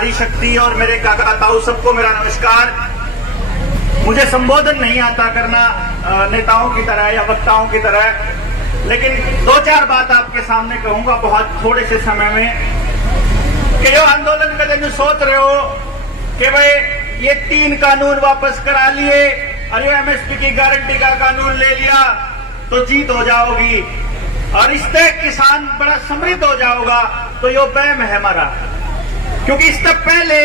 नारी शक्ति और मेरे काका ताऊ सबको मेरा नमस्कार। मुझे संबोधन नहीं आता करना नेताओं की तरह या वक्ताओं की तरह, लेकिन दो चार बात आपके सामने कहूंगा बहुत थोड़े से समय में। कि जो आंदोलन का जो सोच रहे हो कि भाई ये 3 कानून वापस करा लिए और ये एमएसपी की गारंटी का कानून ले लिया तो जीत हो जाओगी और इससे किसान बड़ा समृद्ध हो जाओगा, तो यो वहम है हमारा। क्योंकि इससे पहले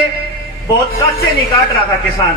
बहुत कच्चे नहीं काट रहा था किसान,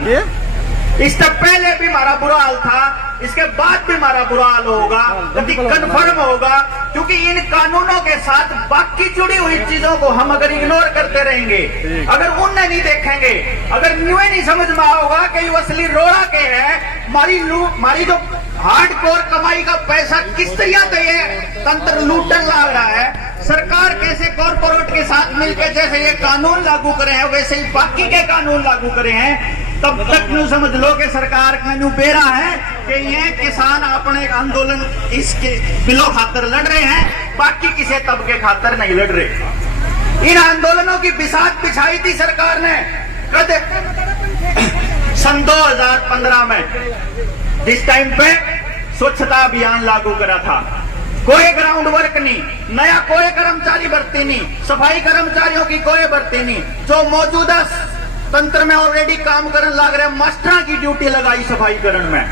इससे पहले भी हमारा बुरा हाल था, इसके बाद भी हमारा बुरा हाल होगा, कभी कन्फर्म होगा। क्योंकि इन कानूनों के साथ बाकी जुड़ी हुई चीजों को हम अगर इग्नोर करते रहेंगे, अगर उन्हें नहीं देखेंगे, अगर न्यू नहीं समझ में आओगा कि ये असली रोड़ा के है, हमारी जो हार्डकोर कमाई का पैसा किस तरह से ये तंत्र लूटन लग रहा है, सरकार कैसे कॉर्पोरेट के साथ मिलकर जैसे ये कानून लागू करे हैं वैसे ही बाकी के कानून लागू करे हैं, तब तक न्यू समझ लो कि सरकार का न्यू बेरा है कि ये किसान अपने आंदोलन इसके बिलो खातर लड़ रहे हैं, बाकी किसी तबके खातर नहीं लड़ रहे। इन आंदोलनों की बिसात बिछाई थी सरकार ने कद सन 2015 में, जिस टाइम पे स्वच्छता अभियान लागू करा था। कोई ग्राउंड वर्क नहीं, नया कोई कर्मचारी भर्ती नहीं, सफाई कर्मचारियों की कोई भर्ती नहीं, जो मौजूदा तंत्र में ऑलरेडी काम करने लग रहे मास्टर की ड्यूटी लगाई सफाईकरण में।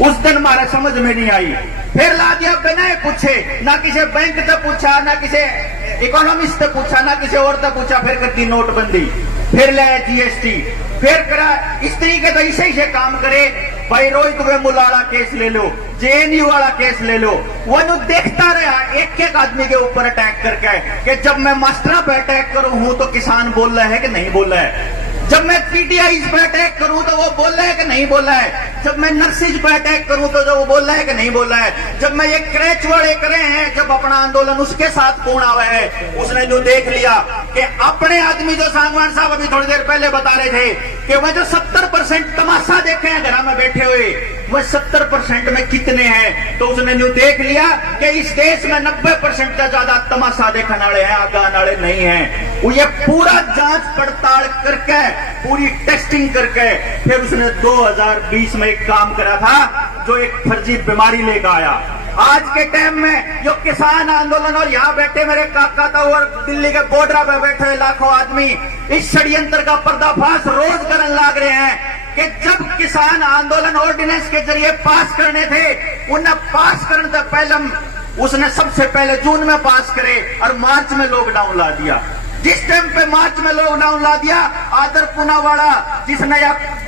उस दिन हमारा समझ में नहीं आई, फिर ला दिया बिना पूछे, ना किसी बैंक से पूछा, ना किसी इकोनॉमिस्ट से पूछा, ना किसी और से पूछा, फिर कर दी नोटबंदी, फिर लाया जीएसटी, फिर करा इस तरीके से ऐसे ही काम करे। भाई रोहित वेमुला वाला केस ले लो, जेएनयू वाला केस ले लो, वो जो देखता रहा एक एक आदमी के ऊपर अटैक करके कि जब मैं मास्टर पे अटैक करूं हूं तो किसान बोल रहा है कि नहीं बोल रहा है, जब मैं पीटीआई पे अटैक करूं तो वो बोल रहा है कि नहीं बोल रहा है, जब मैं नर्सिज पे अटैक करूं तो जो वो बोल रहा है कि नहीं बोल रहा है, जब मैं ये क्रैच वाले करे हैं, जब अपना आंदोलन उसके साथ कौन आवा है, उसने जो देख लिया कि अपने आदमी जो सांगवान साहब अभी थोड़ी देर पहले बता रहे थे कि वह जो 70% तमाशा देखे हैं घर में बैठे हुए, वह 70% में कितने हैं, तो उसने जो देख लिया कि इस देश में 90% से ज्यादा तमाशा देखने वाले हैं, आगान वाले नहीं है। वो ये पूरा जांच पड़ताल करके, पूरी टेस्टिंग करके फिर उसने 2020 में एक काम करा था जो एक फर्जी बीमारी लेकर आया। आज के टाइम में जो किसान आंदोलन और यहाँ बैठे मेरे काका ताऊ और दिल्ली के बॉर्डर पे बैठे हुए लाखों आदमी इस षड्यंत्र का पर्दाफाश रोज करने लग रहे हैं कि जब किसान आंदोलन ऑर्डिनेंस के जरिए पास करने थे, उन्हें पास करने से पहले उसने सबसे पहले जून में पास करे और मार्च में लॉकडाउन ला दिया। जिस टाइम पे मार्च में लॉकडाउन ला दिया, आदर पूनावाला जिसने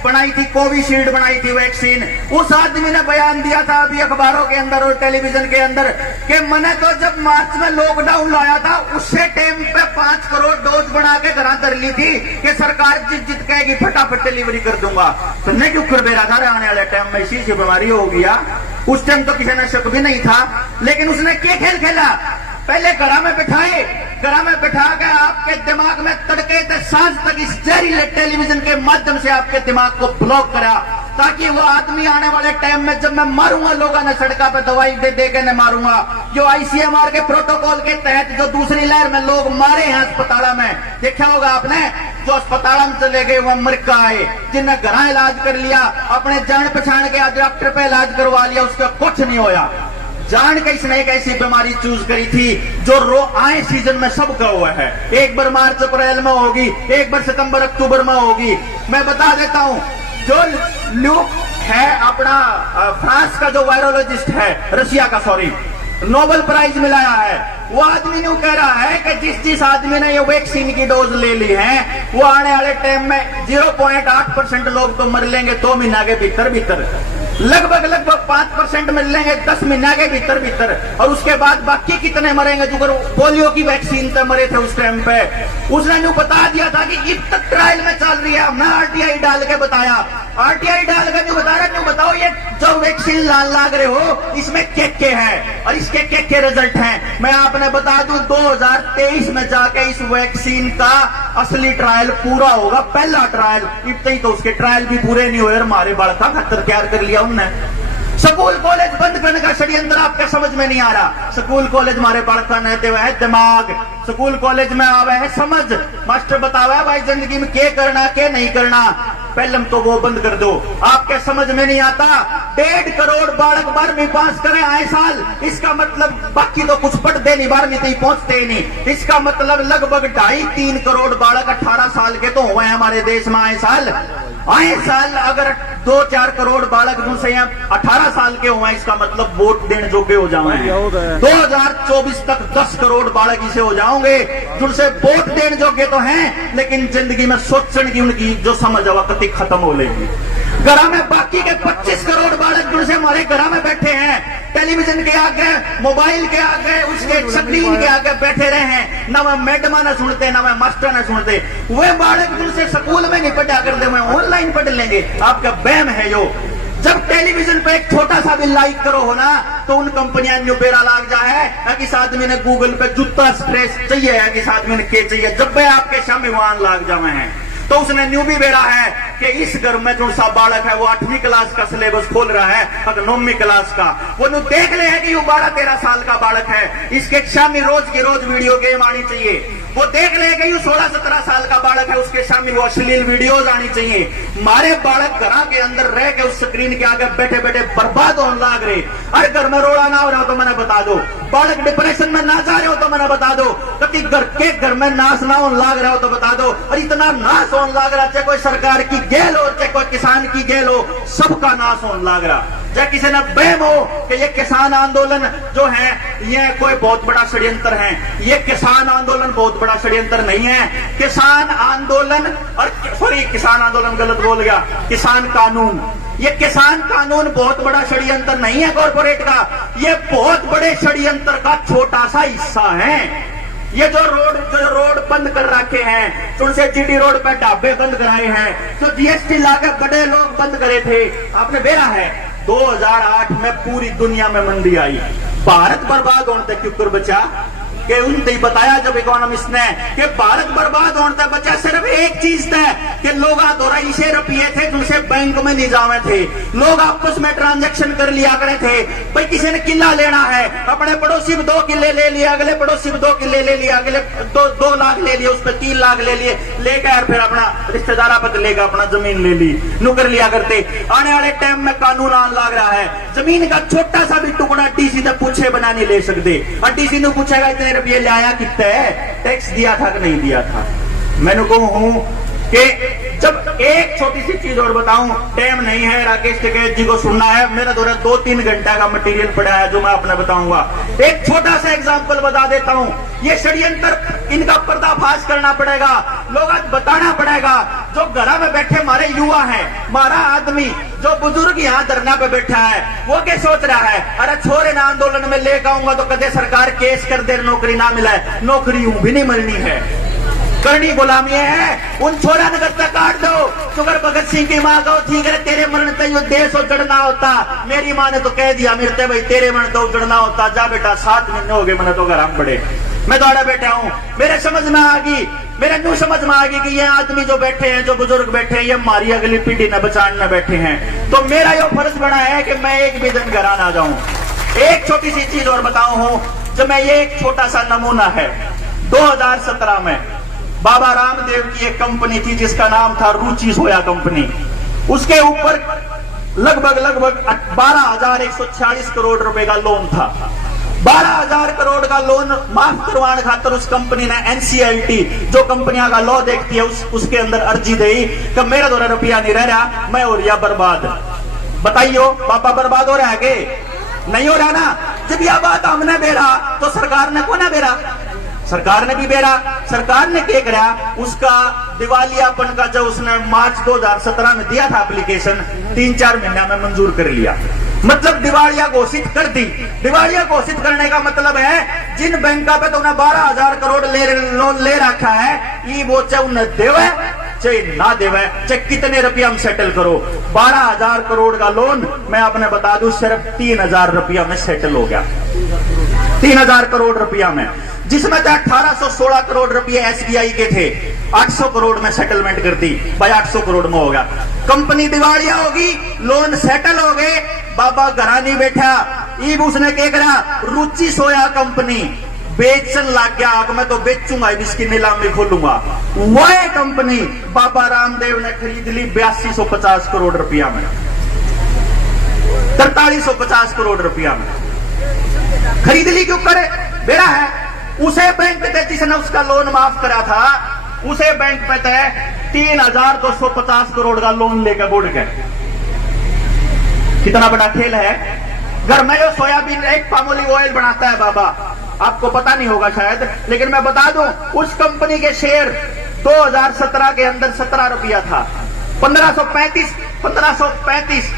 बनाई थी कोविशील्ड बनाई थी वैक्सीन, उस आदमी ने बयान दिया था अभी अखबारों के अंदर और टेलीविजन के अंदर कि मैंने तो जब मार्च में लॉकडाउन लाया था उससे टाइम पे 5 करोड़ डोज बना के घर धर ली थी कि सरकार जित कहेगी फटाफट डिलीवरी कर दूंगा। तुमने क्यों कर बेरा था आने वाले टाइम में इसी से बीमारी हो गया। उस टाइम तो किसी ने शक भी नहीं था, लेकिन उसने क्या खेल खेला, पहले घड़ा में बिठाए, घड़ा में बिठा के आपके दिमाग में तड़के से सांझ तक इस जहरीले टेलीविजन के माध्यम से आपके दिमाग को ब्लॉक करा, ताकि वो आदमी आने वाले टाइम में जब मैं मारूंगा लोगों ने सड़का पे दवाई दे के न मारूंगा, जो आईसीएमआर के प्रोटोकॉल के तहत जो दूसरी लहर में लोग मारे हैं अस्पताल में, देखा होगा आपने, जो अस्पताल में चले गए वो अमेरिका आए, जिन्हें घर इलाज कर लिया, अपने जान पहचान के डॉक्टर पे इलाज करवा लिया, उसका कुछ नहीं होया। जान के इसने एक ऐसी बीमारी चूज करी थी जो आए सीजन में सबका हुआ है, एक बार मार्च अप्रैल में होगी, एक बार सितंबर अक्टूबर में होगी। मैं बता देता हूं, जो ल्यूक है अपना फ्रांस का जो वायरोलॉजिस्ट है, रशिया का सॉरी, नोबेल प्राइज मिलाया है, वो आदमी ने कह रहा है कि जिस आदमी ने ये वैक्सीन की डोज ले ली है वो आने वाले टाइम में 0.8% लोग तो मर लेंगे 2 महीना के भीतर, लगभग 5% मिल लेंगे 10 महीना के भीतर, और उसके बाद बाकी कितने मरेंगे जो पोलियो की वैक्सीन से मरे थे उस टाइम पे। उसने जो बता दिया था कि अब तक ट्रायल में चल रही है, मैं आरटीआई डाल के बताया, आरटीआई डाल के जो बता रहा, जो बताओ ये जो वैक्सीन लाग रहे हो इसमें क्या है और इसके क्या रिजल्ट हैं। मैं आपने बता दूं 2023 में जाके इस वैक्सीन का असली ट्रायल पूरा होगा, पहला ट्रायल, इतने ही तो उसके ट्रायल भी पूरे नहीं हुए, हमारे बालका खतर तैयार कर लिया उनने। स्कूल कॉलेज बंद करने का षड्यंत्र आपके समझ में नहीं आ रहा। स्कूल कॉलेज हमारे बालक रहते हुए है दिमाग, स्कूल कॉलेज में आवे है समझ, मास्टर बतावा भाई जिंदगी में क्या करना क्या नहीं करना, पहले तो वो बंद कर दो। आपके समझ में नहीं आता 1.5 करोड़ बालक 12वीं पास करें आए साल, इसका मतलब बाकी तो कुछ पढ़ते नहीं, 12वीं तक पहुंचते ही नहीं, इसका मतलब लगभग 2.5-3 करोड़ बालक 18 साल के तो हुए हैं हमारे देश में आए साल। आए साल अगर 2-4 करोड़ बालक जिनसे 18 साल के हुए, इसका मतलब वोट देने जोगे हो जाओगे। 2024 तक 10 करोड़ बालक इसे हो जाओगे जिनसे वोट देने जोगे तो हैं, लेकिन जिंदगी में सोचने की उनकी जो समझ वक्त खत्म हो लेगी। घर में बाकी के 25 करोड़ बालक जिनसे हमारे घर में बैठे हैं, टेलीविजन के आगे, मोबाइल के आगे, उसके स्क्रीन के आगे बैठे रहे हैं, ना वह मैडम न सुनते ना वह मास्टर न सुनते, वे बालक जिनसे स्कूल में नहीं पढ़ा करते वह ऑनलाइन पढ़ लेंगे। आपका बैम है यो। जब टेलीविजन पे एक छोटा सा भी लाइक करो हो ना तो उन कंपनियां न्यू बेरा लाग जाए कि इस आदमी ने गूगल पे जूता स्ट्रेस चाहिए है कि इस आदमी ने के चाहिए, जब वे आपके सामने वहां लाग जावे हैं तो उसने न्यू भी बेरा है कि इस घर में जो सा बालक है वो 8वीं क्लास का सिलेबस खोल रहा है, अगर 9वीं क्लास का वो देख ले है कि वो 12-13 साल का बालक है, इसके सामने रोज की रोज वीडियो गेम आनी चाहिए। वो देख ले कि 16-17 साल का बालक है, उसके सामने वो अश्लील वीडियोज आनी चाहिए। हमारे बालक घर के अंदर रह के उस स्क्रीन के आगे बैठे बैठे बर्बाद होने लग रहे। अरे घर में रोड़ा ना हो रहा तो मैंने बता दो, बालक डिप्रेशन में ना जा रहे हो तो मैंने बता दो, कभी घर में नाश ना होने लग रहा हो तो बता दो। और इतना नाश होने लग रहा, चाहे कोई सरकार की गेल हो चाहे कोई किसान की गेल हो, सबका नाश होने लग रहा। चाहे किसी ने बहम हो कि ये किसान आंदोलन जो है ये कोई बहुत बड़ा षड्यंत्र है, ये किसान आंदोलन बहुत बड़ा षड्यंत्र नहीं है। किसान आंदोलन और किसान आंदोलन गलत बोल गया, किसान कानून, ये किसान कानून बहुत बड़ा षड्यंत्र नहीं है कॉर्पोरेट का, ये बहुत बड़े षड्यंत्र का छोटा सा हिस्सा है। ये जो रोड बंद कर रखे हैं, उनसे जीटी रोड पर ढाबे बंद कराए हैं, तो जीएसटी लाकर बड़े लोग बंद करे थे, आपने बेरा है 2008 में पूरी दुनिया में मंदी आई, भारत बर्बाद होने तक क्यों कर बचा कि उनसे बताया जब इकोनॉमिस्ट ने कि भारत बर्बाद होने तक बचा सिर्फ एक चीज था कि लोग दोरा इसे रुपये थे जिनसे बैंक में नहीं जावे थे, लोग आपस में ट्रांजैक्शन कर लिया करे थे। भाई किसी ने किला लेना है, अपने पड़ोसी में 2 किले ले लिए, अगले पड़ोसी में 2 किले ले लिए, अगले 2 लाख ले लिए, उस पर 3 लाख ले लिए, लेकर फिर अपना रिश्तेदारा पर लेकर अपना जमीन ले ली, नुकर लिया करते। आने वाले टाइम में कानून आने लग रहा है, जमीन का छोटा सा भी टुकड़ा डीसी से पूछे बना नहीं ले सकते, और डीसी ने पूछेगा इतने रुपये लाया कितना है, टैक्स दिया था कि नहीं दिया था। मैंने कहूं कि जब एक छोटी सी चीज और बताऊं, टाइम नहीं है राकेश टिकैत जी को सुनना है, मेरा दौरा 2-3 घंटा का मटेरियल पड़ा है जो मैं आपने बताऊंगा। एक छोटा सा एग्जांपल बता देता हूं, ये षड्यंत्र इनका पर्दाफाश करना पड़ेगा, लोग आज बताना पड़ेगा। जो घर में बैठे हमारे युवा हैं, हमारा आदमी जो बुजुर्ग यहाँ धरना पे बैठा है, वो क्या सोच रहा है, अरे छोरे ना आंदोलन में लेकर आऊंगा तो कदे सरकार केस कर दे नौकरी ना मिला है, नौकरी यूं भी नहीं मिलनी है, करनी गुलामी है। उन छोरा नगर तक काट दो, शुगर भगत सिंह की माँ को ठीक है तेरे मरण तक देश उजड़ना होता, मेरी माँ ने तो कह दिया मेरे भाई तेरे मरण तो उजड़ना होता, जा बेटा 7 महीने हो गए मैंने तो घर हम बड़े, मैं दौड़ा बैठा हूँ। मेरे समझ में आ गई, मेरे न्यू समझ में आ गई कि ये आदमी जो बैठे हैं, जो बुजुर्ग बैठे हैं, ये हमारी अगली पीढ़ी न बचाने बैठे हैं, तो मेरा ये फर्ज बना है कि मैं एक भी दिन घर ना जाऊं। एक छोटी सी चीज और बताऊं हूं, जो मैं ये एक छोटा सा नमूना है, 2017 में बाबा रामदेव की एक कंपनी थी जिसका नाम था रुचि सोया कंपनी, उसके ऊपर लगभग 12,146 करोड़ रुपए का लोन था। 12,000 करोड़ का लोन माफ करवाने खातर उस कंपनी ने NCLT जो कंपनियां का लॉ देखती है उसके अंदर अर्जी दी कि मेरा दौरा रुपया नहीं रह रहा, मैं हो रहा बर्बाद। बताइयो पापा बर्बाद हो रहा है के नहीं हो रहा ना? जब यह बात हमने बेरा तो सरकार ने को ना बेरा, सरकार ने भी बेरा। सरकार ने क्या करा, उसका दिवालियापन का जो उसने मार्च 2017 में दिया था एप्लीकेशन, 3-4 महीना में मंजूर कर लिया, मतलब दिवालिया घोषित कर दी। दिवालिया घोषित करने का मतलब है जिन बैंकों पे तो उन्हें 12,000 करोड़ लोन ले रखा है, ये वो चाहे उन्हें देवे चाहे ना देवे, चाहे कितने रुपया हम सेटल करो, 12,000 करोड़ का लोन मैं आपने बता दूं सिर्फ 3,000 रुपया में सेटल हो गया, 3,000 करोड़ रुपया में, जिसमें 1816 करोड़ रुपए SBI के थे, 800 करोड़ में सेटलमेंट कर दी, भाई 800 करोड़ में हो गया। कंपनी दिवालिया होगी, लोन सेटल हो गए, बाबा घरा नहीं बैठा। ईब उसने क्या करा, रुचि सोया कंपनी बेचन लग गया। आग मैं तो बेचूंगा, इसकी नीलामी खोलूंगा। वह कंपनी बाबा रामदेव ने खरीद ली 8250 करोड़ रुपया में, 4350 करोड़ रुपया में खरीद ली। क्यों करे बेड़ा है, उसे बैंक पे जिसने उसका लोन माफ करा था, उसे बैंक पे तय 3250 करोड़ का लोन लेकर गुड़ गए। कितना बड़ा खेल है। घर में जो सोयाबीन एक पाम ऑयल बनाता है बाबा, आपको पता नहीं होगा शायद, लेकिन मैं बता दूं, उस कंपनी के शेयर 2017 के अंदर 17 रुपया था। 1535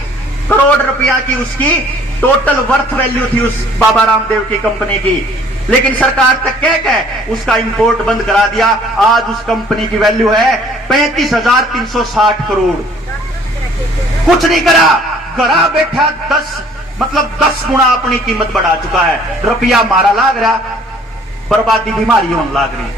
करोड़ रुपया की उसकी टोटल वर्थ वैल्यू थी उस बाबा रामदेव की कंपनी की। लेकिन सरकार तक कह उसका इंपोर्ट बंद करा दिया। आज उस कंपनी की वैल्यू है 35,360 करोड़। कुछ नहीं करा, घरा बैठा 10 गुना अपनी कीमत बढ़ा चुका है। रुपया मारा लाग रहा, बर्बादी बीमारी होने लाग रही।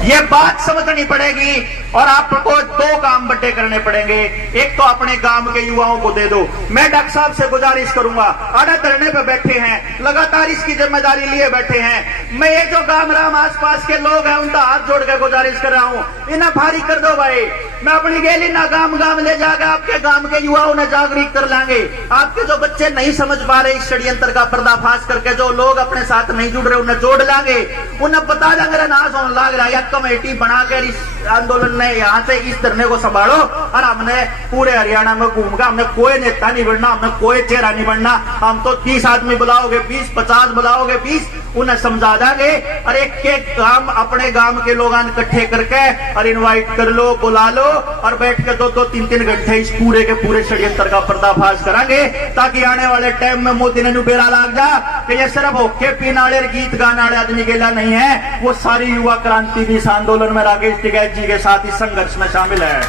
ये बात समझनी पड़ेगी और आपको 2 काम बड़े करने पड़ेंगे। एक तो अपने गांव के युवाओं को दे दो। मैं डॉक्टर साहब से गुजारिश करूंगा, आड़ा धरने पे बैठे हैं, लगातार इसकी जिम्मेदारी लिए बैठे हैं। मैं ये जो गांव राम आसपास के लोग हैं उनका हाथ जोड़ के गुजारिश कर रहा हूं, इन्हें भारी कर दो भाई। मैं अपनी गैली ना गांव ले जाकर आपके गांव के युवाओं ने जागरूक कर लाएंगे। आपके जो बच्चे नहीं समझ पा रहे इस षड्यंत्र का पर्दाफाश करके, जो लोग अपने साथ नहीं जुड़ रहे उन्हें जोड़ लाएंगे, उन्हें बता देंगे नाश होने लग रहा है। कमेटी बनाकर इस आंदोलन ने यहाँ से इस धरने को संभालो और हमने पूरे हरियाणा में घूमकर हमने कोई नेता नहीं बनना, हमने कोई चेहरा नहीं बनना। हम तो 30 आदमी बुलाओगे, 20, 50 बुलाओगे, 20 उन्हें समझा देंगे। और एक काम अपने गांव के लोग इकट्ठे करके और इनवाइट कर लो, बुला लो और बैठ के 2-2, 3-3 घंटे इस पूरे के पूरे षड्यंत्र का पर्दाफाश करांगे, ताकि आने वाले टाइम में मोदी ने बेड़ा लाग जा कि ये सिर्फ होके पीने वाले गीत गाने वाले आदमी के लिए नहीं है। वो सारी युवा क्रांति भी इस आंदोलन में राकेश टिकैत जी के साथ इस संघर्ष में शामिल है।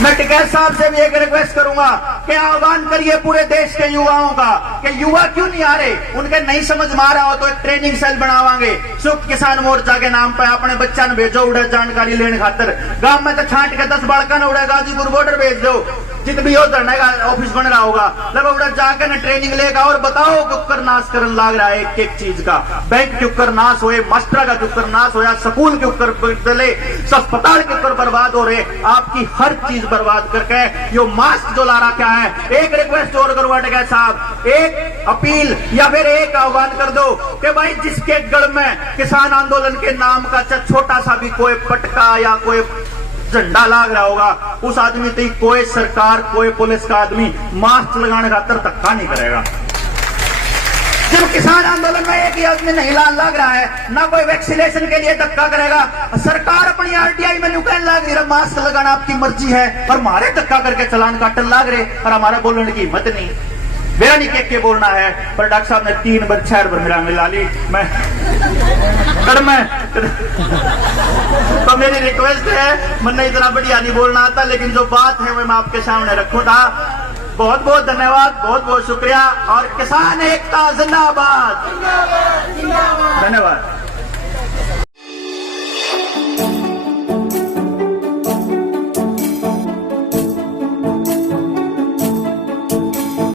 मैं टिकैत साहब से भी एक रिक्वेस्ट करूंगा कि आह्वान करिए पूरे देश के युवाओं का कि युवा क्यों नहीं आ रहे, उनके नहीं समझ में आ रहा हो तो एक ट्रेनिंग सेल बनावांगे। संयुक्त किसान मोर्चा के नाम पर अपने बच्चा ने भेजो उड़े जानकारी लेने खातर। गांव में तो छांट के 10 बालका ने उड़े गाजीपुर बॉर्डर भेज दो, जित भी हो धरने का ऑफिस बन रहा होगा, लगभग उधर जाकर ना ट्रेनिंग लेगा और बताओ कुकर नाश करने लग रहा है एक चीज का। बैंक के ऊपर नाश हुए, मास्टर का ऊपर नाश होया, स्कूल के ऊपर चले, अस्पताल के ऊपर बर्बाद हो रहे, आपकी हर चीज बर्बाद करके यो मास्क जो ला रखा है। एक रिक्वेस्ट और करूंगा टिकैत साहब, एक अपील या फिर एक आह्वान कर दो कि भाई जिसके गढ़ में किसान आंदोलन के नाम का छोटा सा भी कोई पटका या कोई झंडा लाग रहा होगा, उस आदमी तो कोई सरकार, कोई पुलिस का आदमी मास्क लगाने खातर धक्का नहीं करेगा। जब किसान आंदोलन में एक ही आदमी नहीं लाग रहा है, ना कोई वैक्सीनेशन के लिए धक्का करेगा। सरकार अपनी RTI में नुकसान लाग रही है, मास्क लगाना आपकी मर्जी है और हमारे धक्का करके चलान काटन लाग रहे और हमारा बोलने की हिम्मत नहीं। मेरा नहीं के बोलना है, पर डॉक्टर साहब ने 3 बार 4 बार मेरा मिला ली। मैं तो मेरी रिक्वेस्ट है, मैंने इतना बढ़िया नहीं बोलना आता, लेकिन जो बात है वो मैं आपके सामने रखूं था। बहुत बहुत धन्यवाद, बहुत बहुत शुक्रिया और किसान एकता जिंदाबाद। धन्यवाद।